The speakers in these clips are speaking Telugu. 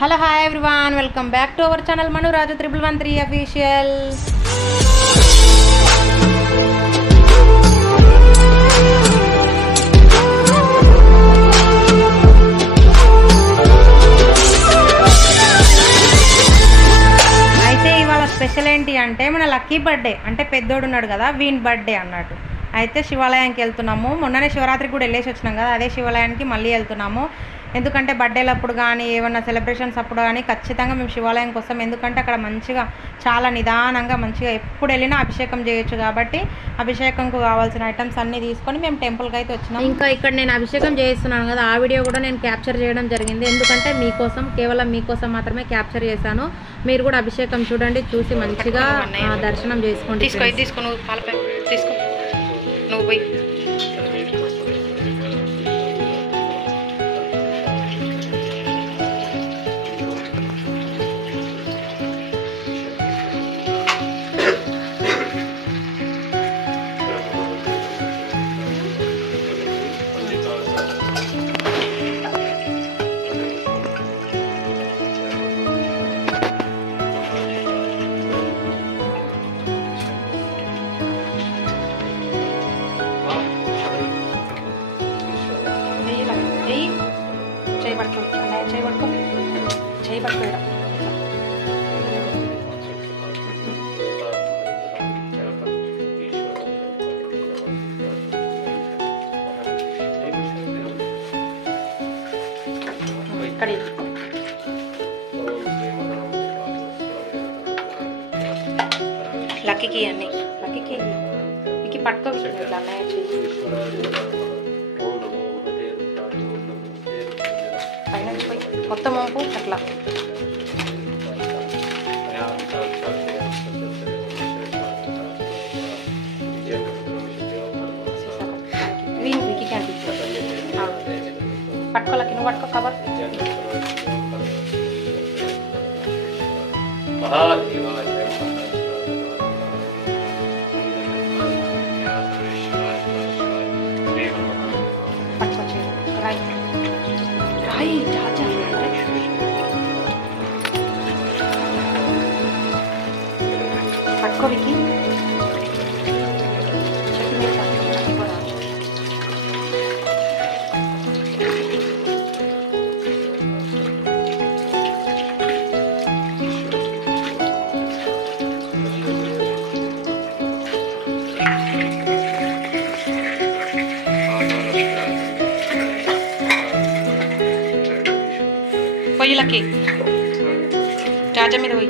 Hello hi everyone, welcome back to our channel Manu Raju 1113 official. అయితే ఇవాళ స్పెషల్ ఏంటి అంటే మన లక్కీ బర్త్డే, అంటే పెద్దోడు ఉన్నాడు కదా వీన్ బర్త్డే అన్నట్టు. అయితే శివాలయానికి వెళ్తున్నాము. మొన్ననే శివరాత్రికి కూడా వెళ్ళేసి వచ్చినాం కదా, అదే శివాలయానికి మళ్ళీ వెళ్తున్నాము. ఎందుకంటే బర్త్డేలప్పుడు కానీ ఏమన్నా సెలబ్రేషన్స్ అప్పుడు కానీ ఖచ్చితంగా మేము శివాలయం కోసం, ఎందుకంటే అక్కడ మంచిగా చాలా నిదానంగా మంచిగా ఎప్పుడు వెళ్ళినా అభిషేకం చేయొచ్చు కాబట్టి అభిషేకంకు కావాల్సిన ఐటమ్స్ అన్నీ తీసుకొని మేము టెంపుల్కి అయితే వచ్చినాం. ఇంకా ఇక్కడ నేను అభిషేకం చేస్తున్నాను కదా, ఆ వీడియో కూడా నేను క్యాప్చర్ చేయడం జరిగింది. ఎందుకంటే మీకోసం, కేవలం మీకోసం మాత్రమే క్యాప్చర్ చేశాను. మీరు కూడా అభిషేకం చూడండి, చూసి మంచిగా దర్శనం చేసుకోండి. తీసుకో నువ్వు పాలపై తీసుకో, నువ్వు పోయి చేయి పట్టుకోవడం. ఇక్కడ లక్కీకి అన్నీ లక్కీకి పట్టుకో ఇట్లా అన్నయ్య చేయి పైన పోయి మొత్తం వంపు అట్లా. వీకి పట్టుకోలకి నువ్వు పట్టుకో కవర్. పట్టుకొచ్చి రాయి రాయి రాజా పట్టుకో వికి. పొయ్యిలకి రాజా మీద పోయి.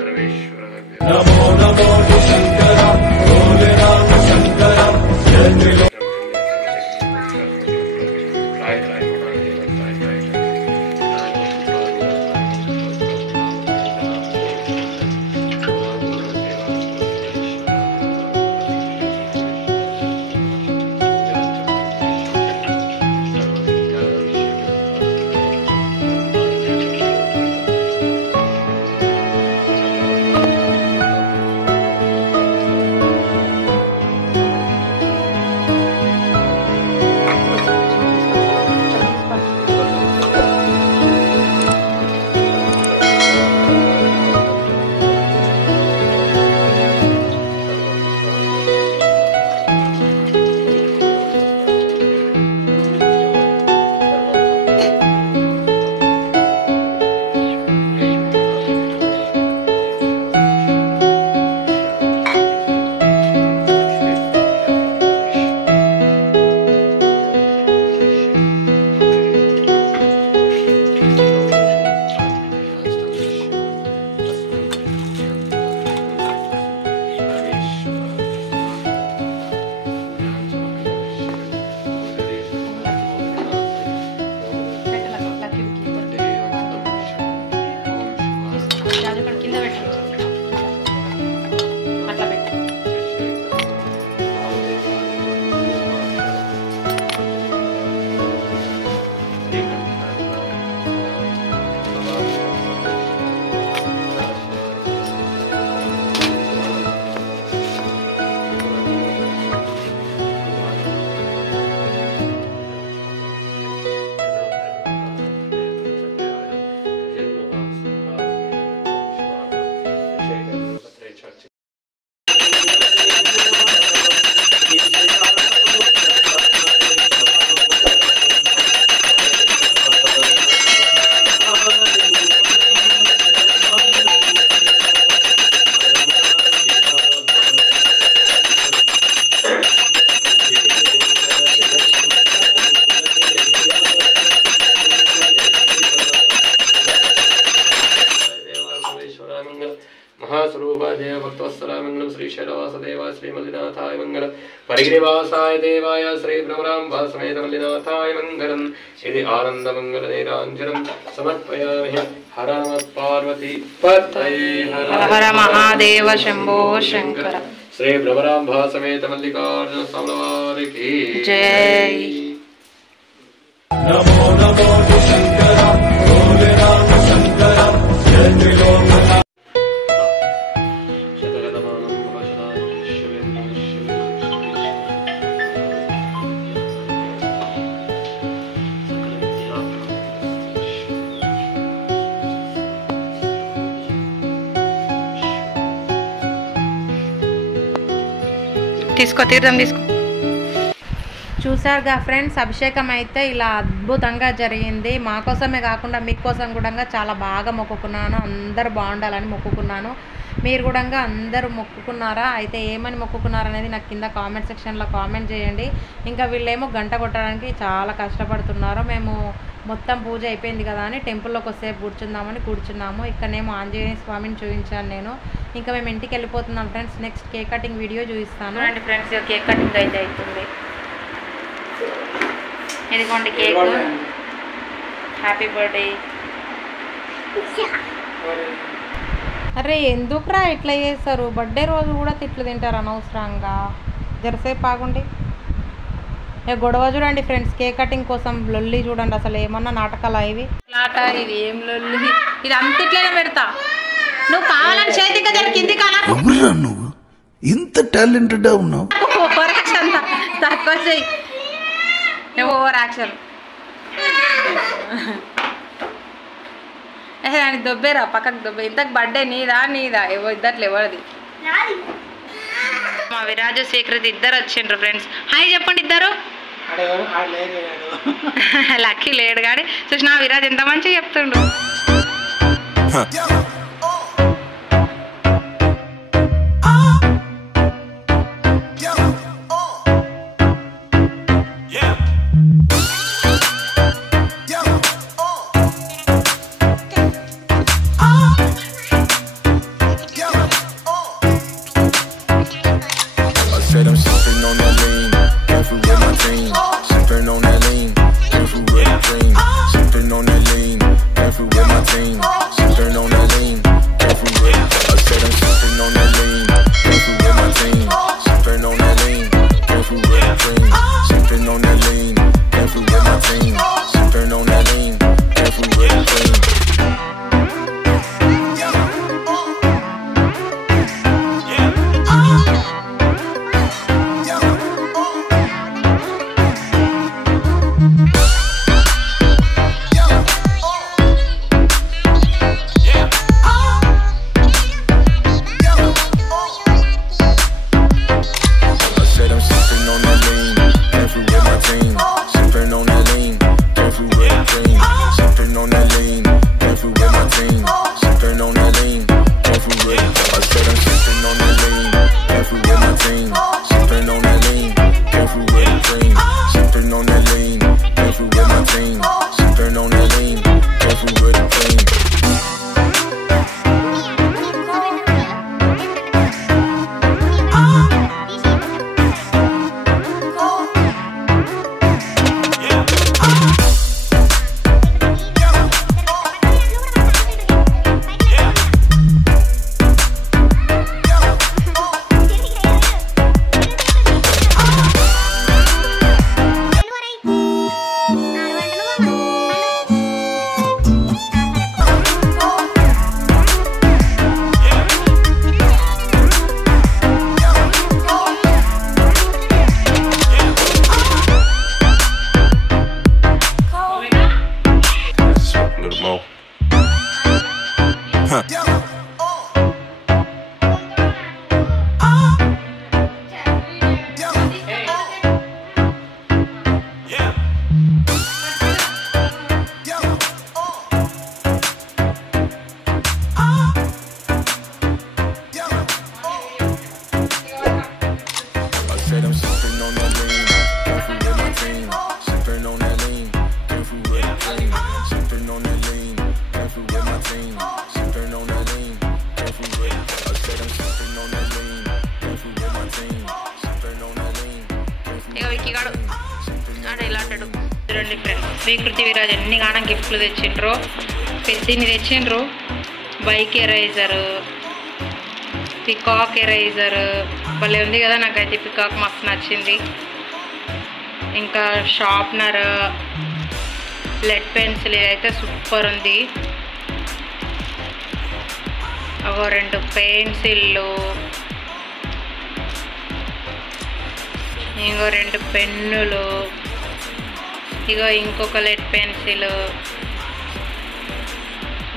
स्वरूपाय देव भक्तवत्सलाय मंगलम श्री शैलवासदेवाय श्री मल्लिनाथाय मंगलम परिगिरिवासाय देवाय श्री भ्रमराम्बा समेत मल्लिनाथाय मंगलम श्री आनंद मंगल नीरांजनम समर्पयामि। हर नमः पार्वती पतये हर हर महादेव शंभो शंकर। श्री भ्रमराम्बा समेत मल्लिकार्जुन स्वामी की जय। नमो नमो शंकर भोले राम शंकर जय त्रिलोकनाथ। తీసుకో తీర్థం తీసుకో। చూసారుగా ఫ్రెండ్స్, అభిషేకం అయితే ఇలా అద్భుతంగా జరిగింది। మా కోసమే కాకుండా మీకోసం కూడా చాలా బాగా మొక్కుకున్నాను, అందరూ బాగుండాలని మొక్కుకున్నాను। మీరు కూడా అందరూ మొక్కుకున్నారా? అయితే ఏమని మొక్కుకున్నారు అనేది నాకు కింద కామెంట్ సెక్షన్లో కామెంట్ చేయండి। ఇంకా వీళ్ళేమో గంట కొట్టడానికి చాలా కష్టపడుతున్నారు। మేము మొత్తం పూజ అయిపోయింది కదా అని టెంపుల్లోకి వస్తేపు కూర్చుందామని కూర్చున్నాము। ఇక్కడనేమో ఆంజనేయ స్వామిని చూపించాను నేను। ఇంకా మేము ఇంటికి వెళ్ళిపోతున్నాం friends. Next cake cutting video చూపిస్తాను అండి ఫ్రెండ్స్। కేక్ కటింగ్ అయితే అవుతుంది। ఇదిగోండి కేక్, హ్యాపీ బర్త్డే। అరే ఎందుకురా ఇట్లా చేస్తారు? బర్త్డే రోజు కూడా తిట్లు తింటారు అనవసరంగా। జరసేపు ఆగుండి। గొడవ చూడండి ఫ్రెండ్స్, కేక్ కటింగ్ కోసం లొల్లి చూడండి। అసలు ఏమన్నా నాటకాలా ఇవి? ఇది ఏం లొల్లి? ఇది అంత ఇట్లనే పెడతా। నువ్వు కావాలని చేతిగా జరిగింది కదా, నువ్వు ఇంత టాలెంటెడ్ ఉన్నావు। ఓవర్ యాక్షన్ తక్కువ చెయ్యి, ఓవర్ యాక్షన్। అని దొబ్బేరా, పక్కకు దొబ్బే। ఇంతకు బర్త్డే నీదా ఇద్దట్లు ఎవరిది? మా విరాజు స్వీకృతి ఇద్దరు వచ్చిండ్రు ఫ్రెండ్స్। హాయ్ చెప్పండి ఇద్దరు। లక్కీ లేడు గాడి చూసినా విరాజ్ ఎంత మంచిగా చెప్తుండు। స్వీకృతి విరాజ్ ఎన్ని గానం గిఫ్ట్లు తెచ్చిండ్రు. పెద్దని తెచ్చిండ్రు. బైక్ ఎరైజరు, పికాక్ ఎరైజర్ భలే ఉంది కదా. నాకైతే పికాక్ మస్తు నచ్చింది. ఇంకా షార్ప్నర్, లెడ్ పెన్సిల్ ఇదైతే సూపర్ ఉంది. అవో 2 పెన్సిళ్ళు, ఇంకో 2 పెన్నులు, ఇగో ఇంకొక లెడ్ పెన్సిల్.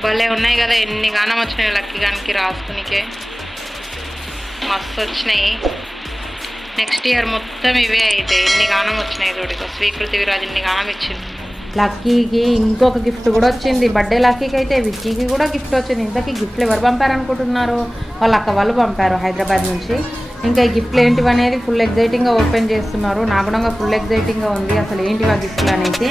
భలే ఉన్నాయి కదా. ఎన్ని గానం వచ్చినాయి లక్కీ గానికి రాసుకునికే, మస్తు వచ్చినాయి. నెక్స్ట్ ఇయర్ మొత్తం ఇవే అయితే ఎన్ని గానం వచ్చినాయి చూడు. స్వీకృతి విరాజ్ ఎన్ని గానం ఇచ్చింది. లక్కీకి ఇంకొక గిఫ్ట్ కూడా వచ్చింది. బర్త్డే లక్కీకి అయితే విక్కీకి కూడా గిఫ్ట్ వచ్చింది. ఇంతకీ గిఫ్ట్లు ఎవరు పంపారు అనుకుంటున్నారు? వాళ్ళ అక్క వాళ్ళు పంపారు హైదరాబాద్ నుంచి. ఇంకా ఈ గిఫ్ట్లు ఏంటివి అనేది ఫుల్ ఎగ్జైటింగ్గా ఓపెన్ చేస్తున్నారు. నాకు కూడా ఫుల్ ఎగ్జైటింగ్గా ఉంది అసలు ఏంటివి ఆ గిఫ్ట్లు అనేసి.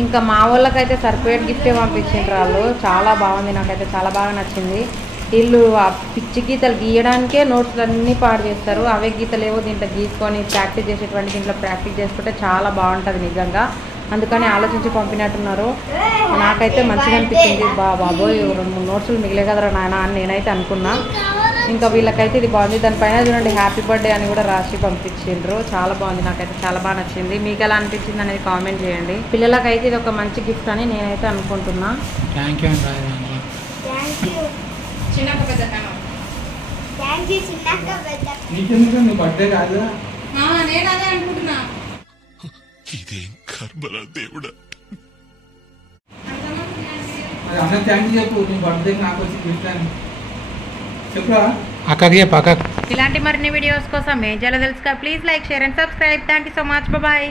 ఇంకా మా వాళ్ళకైతే సర్ప్రైజ్ గిఫ్టే పంపించిండ్రు వాళ్ళు. చాలా బాగుంది, నాకైతే చాలా బాగా నచ్చింది. వీళ్ళు ఆ పిచ్చి గీతలు గీయడానికే నోట్స్ అన్నీ పాడు చేస్తారు. అవే గీతలు ఏవో దీంట్లో గీసుకొని ప్రాక్టీస్ చేసేటువంటి దీంట్లో ప్రాక్టీస్ చేసుకుంటే చాలా బాగుంటుంది నిజంగా. అందుకని ఆలోచించి పంపినట్టున్నారు. నాకైతే మంచిగా అనిపించింది. బాబోయ్ 2-3 నోట్స్లు మిగిలే కదరా నాయన అని నేనైతే అనుకున్నా. ఇంకా వీళ్ళకైతే ఇది బాగుంది. దానిపైన చూడండి హ్యాపీ బర్త్డే అని కూడా రాసి పంపించిండ్రు. చాలా బాగుంది, నాకైతే చాలా బాగా నచ్చింది. మీకు ఎలా అనిపించింది అనేది కామెంట్ చేయండి. పిల్లలకైతే ఇది ఒక మంచి గిఫ్ట్ అని నేనైతే అనుకుంటున్నా. ఇలాంటి మరిన్ని వీడియోస్ కోసం ఏం చేయాలో తెలుసుగా. Please like, share and subscribe. Thank you so much. Bye.